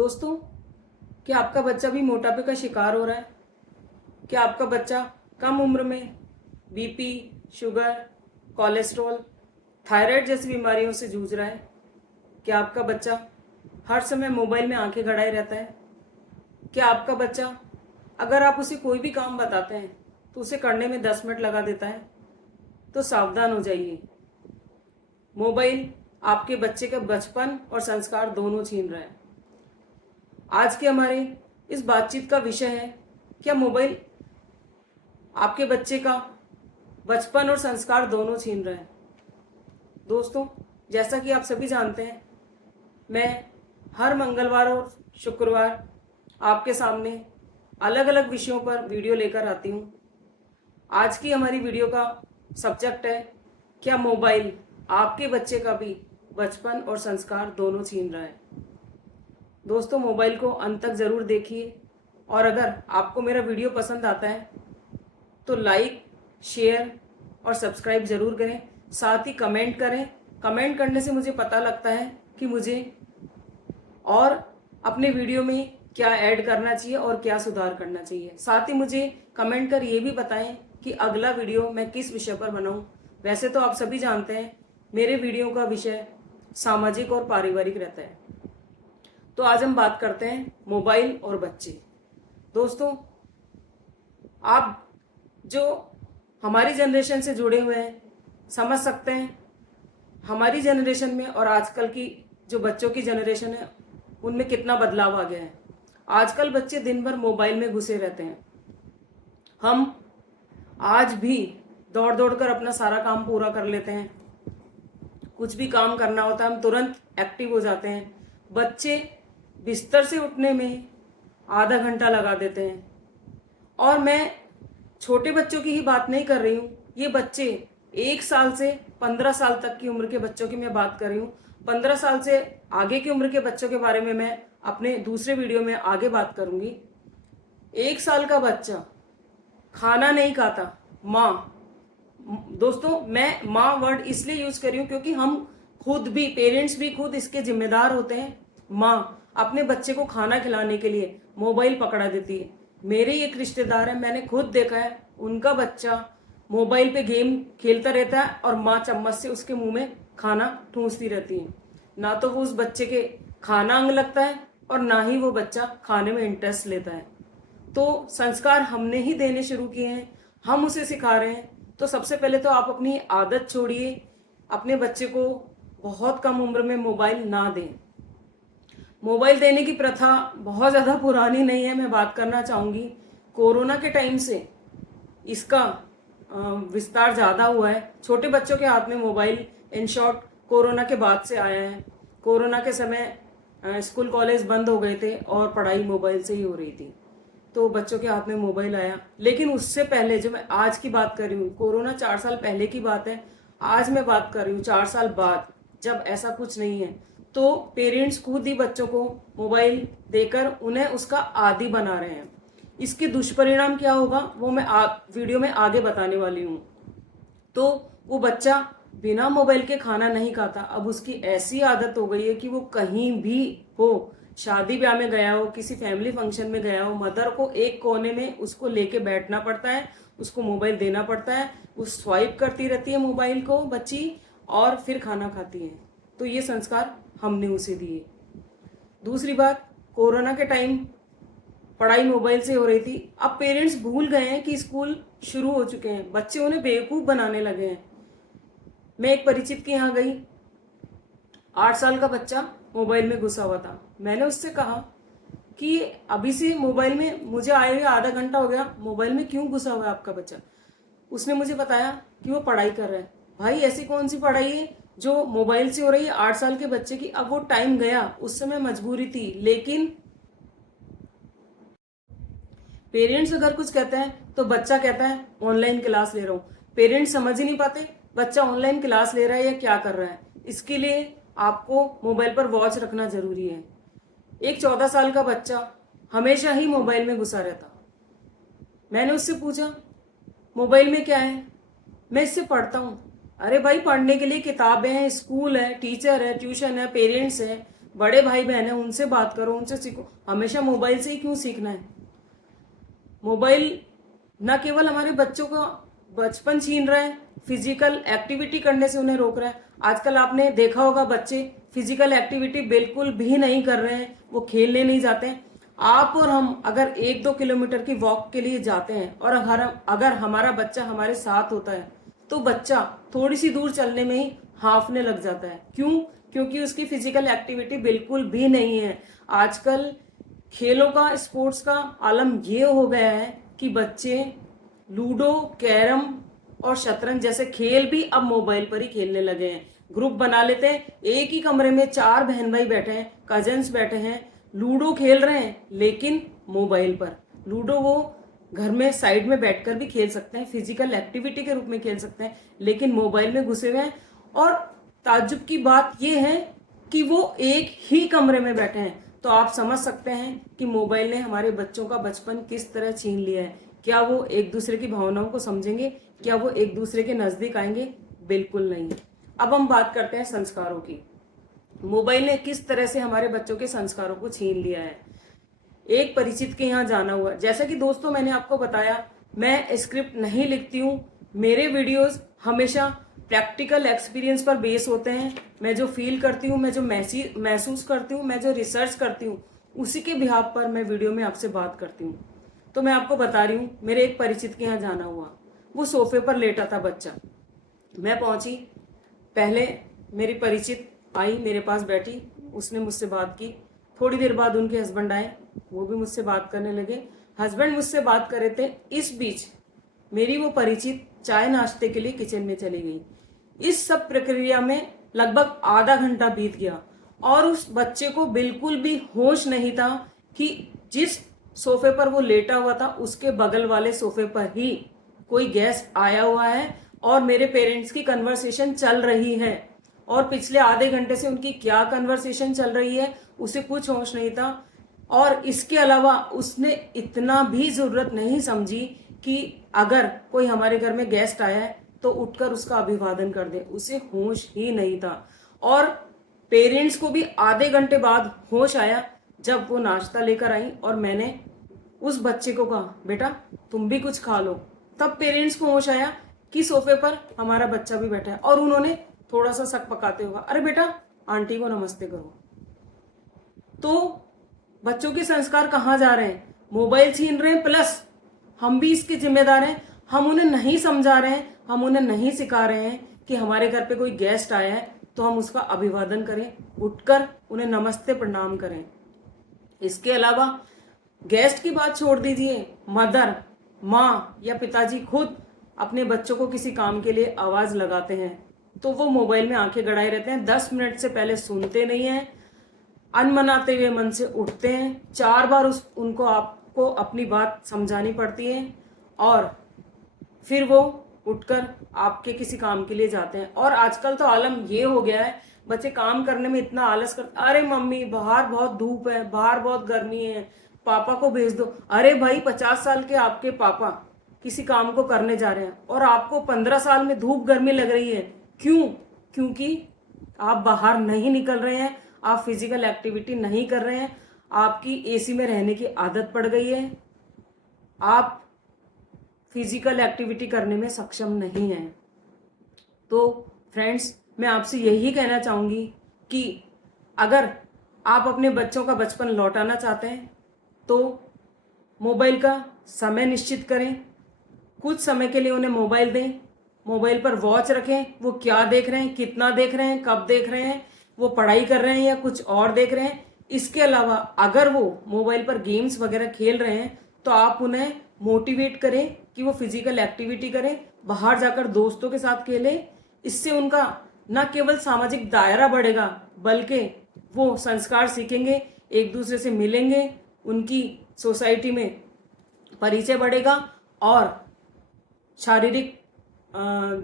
दोस्तों, क्या आपका बच्चा भी मोटापे का शिकार हो रहा है? क्या आपका बच्चा कम उम्र में बीपी, शुगर, कोलेस्ट्रॉल, थायराइड जैसी बीमारियों से जूझ रहा है? क्या आपका बच्चा हर समय मोबाइल में आंखें गड़ाए रहता है? क्या आपका बच्चा अगर आप उसे कोई भी काम बताते हैं तो उसे करने में 10 मिनट लगा देता है? तो सावधान हो जाइए। मोबाइल आपके बच्चे का बचपन और संस्कार दोनों छीन रहा है। आज के हमारे इस बातचीत का विषय है, क्या मोबाइल आपके बच्चे का बचपन और संस्कार दोनों छीन रहा है? दोस्तों, जैसा कि आप सभी जानते हैं, मैं हर मंगलवार और शुक्रवार आपके सामने अलग अलग विषयों पर वीडियो लेकर आती हूँ। आज की हमारी वीडियो का सब्जेक्ट है, क्या मोबाइल आपके बच्चे का भी बचपन और संस्कार दोनों छीन रहा है? दोस्तों, मोबाइल को अंत तक ज़रूर देखिए और अगर आपको मेरा वीडियो पसंद आता है तो लाइक, शेयर और सब्सक्राइब ज़रूर करें। साथ ही कमेंट करें। कमेंट करने से मुझे पता लगता है कि मुझे और अपने वीडियो में क्या ऐड करना चाहिए और क्या सुधार करना चाहिए। साथ ही मुझे कमेंट कर ये भी बताएं कि अगला वीडियो मैं किस विषय पर बनाऊं। वैसे तो आप सभी जानते हैं मेरे वीडियो का विषय सामाजिक और पारिवारिक रहता है। तो आज हम बात करते हैं मोबाइल और बच्चे। दोस्तों, आप जो हमारी जनरेशन से जुड़े हुए हैं समझ सकते हैं हमारी जनरेशन में और आजकल की जो बच्चों की जनरेशन है उनमें कितना बदलाव आ गया है। आजकल बच्चे दिन भर मोबाइल में घुसे रहते हैं। हम आज भी दौड़ दौड़ कर अपना सारा काम पूरा कर लेते हैं। कुछ भी काम करना होता है हम तुरंत एक्टिव हो जाते हैं। बच्चे बिस्तर से उठने में आधा घंटा लगा देते हैं। और मैं छोटे बच्चों की ही बात नहीं कर रही हूँ, ये बच्चे 1 साल से 15 साल तक की उम्र के बच्चों की मैं बात कर रही हूँ। 15 साल से आगे की उम्र के बच्चों के बारे में मैं अपने दूसरे वीडियो में आगे बात करूंगी। 1 साल का बच्चा खाना नहीं खाता, माँ। दोस्तों, मैं माँ वर्ड इसलिए यूज कर रही हूँ क्योंकि हम खुद भी, पेरेंट्स भी खुद इसके जिम्मेदार होते हैं। माँ अपने बच्चे को खाना खिलाने के लिए मोबाइल पकड़ा देती है। मेरे एक रिश्तेदार है, मैंने खुद देखा है, उनका बच्चा मोबाइल पे गेम खेलता रहता है और माँ चम्मच से उसके मुंह में खाना ठूंसती रहती है। ना तो वो उस बच्चे के खाना अंग लगता है और ना ही वो बच्चा खाने में इंटरेस्ट लेता है। तो संस्कार हमने ही देने शुरू किए हैं, हम उसे सिखा रहे हैं। तो सबसे पहले तो आप अपनी आदत छोड़िए, अपने बच्चे को बहुत कम उम्र में मोबाइल ना दें। मोबाइल देने की प्रथा बहुत ज़्यादा पुरानी नहीं है, मैं बात करना चाहूँगी। कोरोना के टाइम से इसका विस्तार ज़्यादा हुआ है। छोटे बच्चों के हाथ में मोबाइल इन शॉर्ट कोरोना के बाद से आया है। कोरोना के समय स्कूल कॉलेज बंद हो गए थे और पढ़ाई मोबाइल से ही हो रही थी, तो बच्चों के हाथ में मोबाइल आया। लेकिन उससे पहले जो मैं आज की बात कर रही हूँ, कोरोना 4 साल पहले की बात है। आज मैं बात कर रही हूँ 4 साल बाद, जब ऐसा कुछ नहीं है। तो पेरेंट्स खुद ही बच्चों को मोबाइल देकर उन्हें उसका आदी बना रहे हैं। इसके दुष्परिणाम क्या होगा वो मैं वीडियो में आगे बताने वाली हूँ। तो वो बच्चा बिना मोबाइल के खाना नहीं खाता। अब उसकी ऐसी आदत हो गई है कि वो कहीं भी हो, शादी ब्याह में गया हो, किसी फैमिली फंक्शन में गया हो, मदर को एक कोने में उसको लेके बैठना पड़ता है, उसको मोबाइल देना पड़ता है। वो स्वाइप करती रहती है मोबाइल को बच्ची और फिर खाना खाती है। तो ये संस्कार हमने उसे दिए। दूसरी बात, कोरोना के टाइम पढ़ाई मोबाइल से हो रही थी। अब पेरेंट्स भूल गए हैं कि स्कूल शुरू हो चुके हैं, बच्चे उन्हें बेवकूफ बनाने लगे हैं। मैं एक परिचित के यहाँ गई, 8 साल का बच्चा मोबाइल में घुसा हुआ था। मैंने उससे कहा कि अभी से मोबाइल में, मुझे आए हुए आधा घंटा हो गया, मोबाइल में क्यों घुसा हुआ है आपका बच्चा? उसने मुझे बताया कि वो पढ़ाई कर रहा है। भाई, ऐसी कौन सी पढ़ाई है जो मोबाइल से हो रही है 8 साल के बच्चे की? अब वो टाइम गया, उस समय मजबूरी थी। लेकिन पेरेंट्स अगर कुछ कहते हैं तो बच्चा कहता है ऑनलाइन क्लास ले रहा हूँ। पेरेंट्स समझ ही नहीं पाते बच्चा ऑनलाइन क्लास ले रहा है या क्या कर रहा है। इसके लिए आपको मोबाइल पर वॉच रखना जरूरी है। एक 14 साल का बच्चा हमेशा ही मोबाइल में घुसा रहता। मैंने उससे पूछा मोबाइल में क्या है? मैं इससे पढ़ता हूँ। अरे भाई, पढ़ने के लिए किताबें हैं, स्कूल है, टीचर है, ट्यूशन है, पेरेंट्स है। बड़े भाई बहन है उनसे बात करो, उनसे सीखो। हमेशा मोबाइल से ही क्यों सीखना है? मोबाइल न केवल हमारे बच्चों का बचपन छीन रहा है, फिजिकल एक्टिविटी करने से उन्हें रोक रहा है। आजकल आपने देखा होगा बच्चे फिजिकल एक्टिविटी बिल्कुल भी नहीं कर रहे हैं, वो खेलने नहीं जाते हैं। आप और हम अगर 1-2 किलोमीटर की वॉक के लिए जाते हैं और अगर हमारा बच्चा हमारे साथ होता है तो बच्चा थोड़ी सी दूर चलने में ही हांफने लग जाता है। क्यों? क्योंकि उसकी फिजिकल एक्टिविटी बिल्कुल भी नहीं है। आजकल खेलों का, स्पोर्ट्स का आलम ये हो गया है कि बच्चे लूडो, कैरम और शतरंज जैसे खेल भी अब मोबाइल पर ही खेलने लगे हैं। ग्रुप बना लेते हैं, एक ही कमरे में 4 बहन भाई बैठे हैं, कजन्स बैठे हैं, लूडो खेल रहे हैं लेकिन मोबाइल पर। लूडो वो घर में साइड में बैठकर भी खेल सकते हैं, फिजिकल एक्टिविटी के रूप में खेल सकते हैं, लेकिन मोबाइल में घुसे हुए हैं। और ताज्जुब की बात यह है कि वो एक ही कमरे में बैठे हैं। तो आप समझ सकते हैं कि मोबाइल ने हमारे बच्चों का बचपन किस तरह छीन लिया है। क्या वो एक दूसरे की भावनाओं को समझेंगे? क्या वो एक दूसरे के नजदीक आएंगे? बिल्कुल नहीं। अब हम बात करते हैं संस्कारों की। मोबाइल ने किस तरह से हमारे बच्चों के संस्कारों को छीन लिया है। एक परिचित के यहाँ जाना हुआ, जैसा कि दोस्तों मैंने आपको बताया, मैं स्क्रिप्ट नहीं लिखती हूँ। मेरे वीडियोस हमेशा प्रैक्टिकल एक्सपीरियंस पर बेस होते हैं। मैं जो फील करती हूँ, मैं जो महसूस करती हूँ, मैं जो रिसर्च करती हूँ, उसी के बिहाफ पर मैं वीडियो में आपसे बात करती हूँ। तो मैं आपको बता रही हूँ, मेरे एक परिचित के यहाँ जाना हुआ। वो सोफे पर लेटा था बच्चा। मैं पहुंची, पहले मेरी परिचित आई, मेरे पास बैठी, उसने मुझसे बात की। थोड़ी देर बाद उनके हस्बैंड आए, वो भी मुझसे बात करने लगे। हस्बैंड मुझसे बात कर रहे थे, इस बीच मेरी वो परिचित चाय नाश्ते के लिए किचन में चली गई। इस सब प्रक्रिया में लगभग आधा घंटा बीत गया और उस बच्चे को बिल्कुल भी होश नहीं था कि जिस सोफे पर वो लेटा हुआ था उसके बगल वाले सोफे पर ही कोई गेस्ट आया हुआ है और मेरे पेरेंट्स की कन्वर्सेशन चल रही है। और पिछले आधे घंटे से उनकी क्या कन्वर्सेशन चल रही है उसे कुछ होश नहीं था। और इसके अलावा उसने इतना भी जरूरत नहीं समझी कि अगर कोई हमारे घर में गेस्ट आया है तो उठकर उसका अभिवादन कर दे, उसे होश ही नहीं था। और पेरेंट्स को भी आधे घंटे बाद होश आया जब वो नाश्ता लेकर आई और मैंने उस बच्चे को कहा, बेटा तुम भी कुछ खा लो। तब पेरेंट्स को होश आया कि सोफे पर हमारा बच्चा भी बैठा है और उन्होंने थोड़ा सा शक पकाते हुए, अरे बेटा आंटी को नमस्ते करो। तो बच्चों के संस्कार कहाँ जा रहे हैं? मोबाइल छीन रहे हैं, प्लस हम भी इसके जिम्मेदार हैं। हम उन्हें नहीं समझा रहे हैं, हम उन्हें नहीं सिखा रहे हैं कि हमारे घर पे कोई गेस्ट आया है तो हम उसका अभिवादन करें, उठकर उन्हें नमस्ते प्रणाम करें। इसके अलावा गेस्ट की बात छोड़ दीजिए, मदर, माँ या पिताजी खुद अपने बच्चों को किसी काम के लिए आवाज लगाते हैं तो वो मोबाइल में आंखें गड़ाए रहते हैं, 10 मिनट से पहले सुनते नहीं हैं, अनमनाते हुए मन से उठते हैं, 4 बार उनको आपको अपनी बात समझानी पड़ती है और फिर वो उठकर आपके किसी काम के लिए जाते हैं। और आजकल तो आलम ये हो गया है, बच्चे काम करने में इतना आलस करते, अरे मम्मी बाहर बहुत धूप है, बाहर बहुत गर्मी है, पापा को भेज दो। अरे भाई 50 साल के आपके पापा किसी काम को करने जा रहे हैं और आपको 15 साल में धूप गर्मी लग रही है। क्यों? क्योंकि आप बाहर नहीं निकल रहे हैं, आप फिजिकल एक्टिविटी नहीं कर रहे हैं, आपकी एसी में रहने की आदत पड़ गई है, आप फिजिकल एक्टिविटी करने में सक्षम नहीं हैं। तो फ्रेंड्स, मैं आपसे यही कहना चाहूंगी कि अगर आप अपने बच्चों का बचपन लौटाना चाहते हैं तो मोबाइल का समय निश्चित करें, कुछ समय के लिए उन्हें मोबाइल दें, मोबाइल पर वॉच रखें, वो क्या देख रहे हैं, कितना देख रहे हैं, कब देख रहे हैं, वो पढ़ाई कर रहे हैं या कुछ और देख रहे हैं। इसके अलावा अगर वो मोबाइल पर गेम्स वगैरह खेल रहे हैं तो आप उन्हें मोटिवेट करें कि वो फिजिकल एक्टिविटी करें, बाहर जाकर दोस्तों के साथ खेलें। इससे उनका न केवल सामाजिक दायरा बढ़ेगा बल्कि वो संस्कार सीखेंगे, एक दूसरे से मिलेंगे, उनकी सोसाइटी में परिचय बढ़ेगा और शारीरिक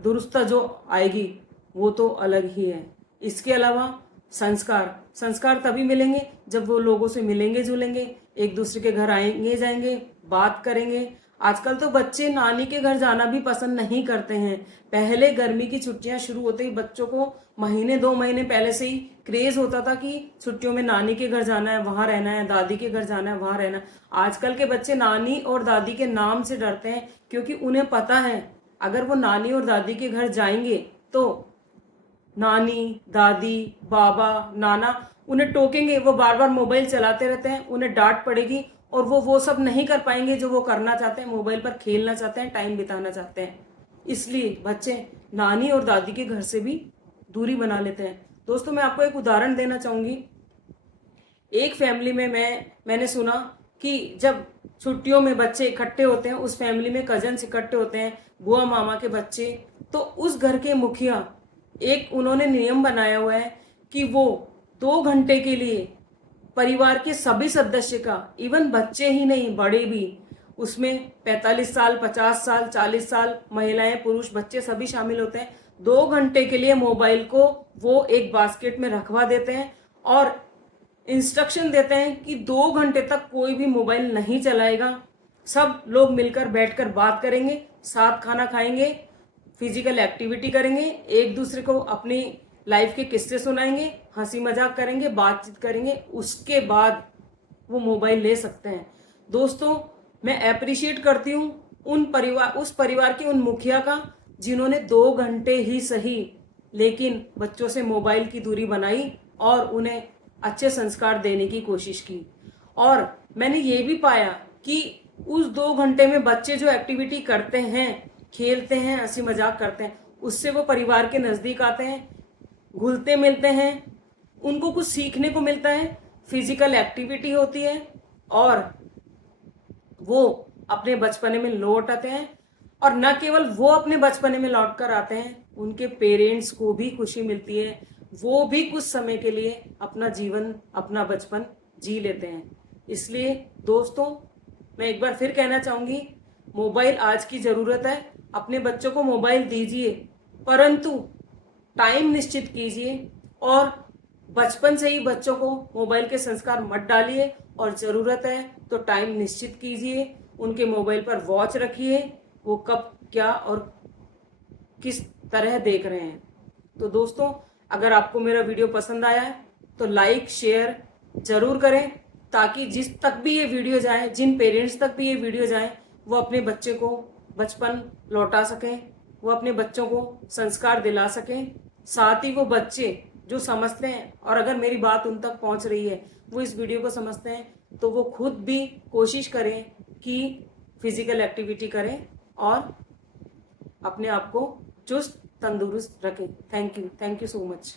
दुरुस्ता जो आएगी वो तो अलग ही है। इसके अलावा संस्कार तभी मिलेंगे जब वो लोगों से मिलेंगे जुलेंगे, एक दूसरे के घर आएंगे जाएंगे, बात करेंगे, आजकल तो बच्चे नानी के घर जाना भी पसंद नहीं करते हैं। पहले गर्मी की छुट्टियां शुरू होते ही बच्चों को महीने 2 महीने पहले से ही क्रेज होता था कि छुट्टियों में नानी के घर जाना है, वहां रहना है, दादी के घर जाना है, वहां रहना है। आजकल के बच्चे नानी और दादी के नाम से डरते हैं, क्योंकि उन्हें पता है अगर वो नानी और दादी के घर जाएंगे तो नानी, दादी, बाबा, नाना उन्हें टोकेंगे। वो बार बार मोबाइल चलाते रहते हैं, उन्हें डांट पड़ेगी और वो सब नहीं कर पाएंगे जो वो करना चाहते हैं। मोबाइल पर खेलना चाहते हैं, टाइम बिताना चाहते हैं। इसलिए बच्चे नानी और दादी के घर से भी दूरी बना लेते हैं। दोस्तों, मैं आपको एक उदाहरण देना चाहूंगी। एक फैमिली में मैंने सुना कि जब छुट्टियों में बच्चे इकट्ठे होते हैं, उस फैमिली में कजन्स इकट्ठे होते हैं, बुआ मामा के बच्चे, तो उस घर के मुखिया एक उन्होंने नियम बनाया हुआ है कि वो 2 घंटे के लिए परिवार के सभी सदस्य का, इवन बच्चे ही नहीं बड़े भी, उसमें 45 साल, 50 साल, 40 साल, महिलाएं, पुरुष, बच्चे सभी शामिल होते हैं। 2 घंटे के लिए मोबाइल को वो एक बास्केट में रखवा देते हैं और इंस्ट्रक्शन देते हैं कि 2 घंटे तक कोई भी मोबाइल नहीं चलाएगा। सब लोग मिलकर बैठकर बात करेंगे, साथ खाना खाएंगे, फिजिकल एक्टिविटी करेंगे, एक दूसरे को अपनी लाइफ के किस्से सुनाएंगे, हंसी मजाक करेंगे, बातचीत करेंगे। उसके बाद वो मोबाइल ले सकते हैं। दोस्तों, मैं अप्रिशिएट करती हूँ उस परिवार के उन मुखिया का जिन्होंने 2 घंटे ही सही लेकिन बच्चों से मोबाइल की दूरी बनाई और उन्हें अच्छे संस्कार देने की कोशिश की। और मैंने ये भी पाया कि उस 2 घंटे में बच्चे जो एक्टिविटी करते हैं, खेलते हैं, हंसी मजाक करते हैं, उससे वो परिवार के नजदीक आते हैं, घुलते मिलते हैं, उनको कुछ सीखने को मिलता है, फिजिकल एक्टिविटी होती है और वो अपने बचपने में लौट आते हैं। और न केवल वो अपने बचपने में लौट कर आते हैं, उनके पेरेंट्स को भी खुशी मिलती है। वो भी कुछ समय के लिए अपना जीवन, अपना बचपन जी लेते हैं। इसलिए दोस्तों, मैं एक बार फिर कहना चाहूंगी, मोबाइल आज की जरूरत है। अपने बच्चों को मोबाइल दीजिए, परंतु टाइम निश्चित कीजिए और बचपन से ही बच्चों को मोबाइल के संस्कार मत डालिए। और जरूरत है तो टाइम निश्चित कीजिए, उनके मोबाइल पर वॉच रखिए, वो कब क्या और किस तरह देख रहे हैं। तो दोस्तों, अगर आपको मेरा वीडियो पसंद आया है तो लाइक शेयर जरूर करें, ताकि जिस तक भी ये वीडियो जाए, जिन पेरेंट्स तक भी ये वीडियो जाए, वो अपने बच्चे को बचपन लौटा सकें, वो अपने बच्चों को संस्कार दिला सकें। साथ ही वो बच्चे जो समझते हैं, और अगर मेरी बात उन तक पहुंच रही है, वो इस वीडियो को समझते हैं, तो वो खुद भी कोशिश करें कि फिजिकल एक्टिविटी करें और अपने आप को चुस्त तंदुरुस्त रखें। Thank you so much.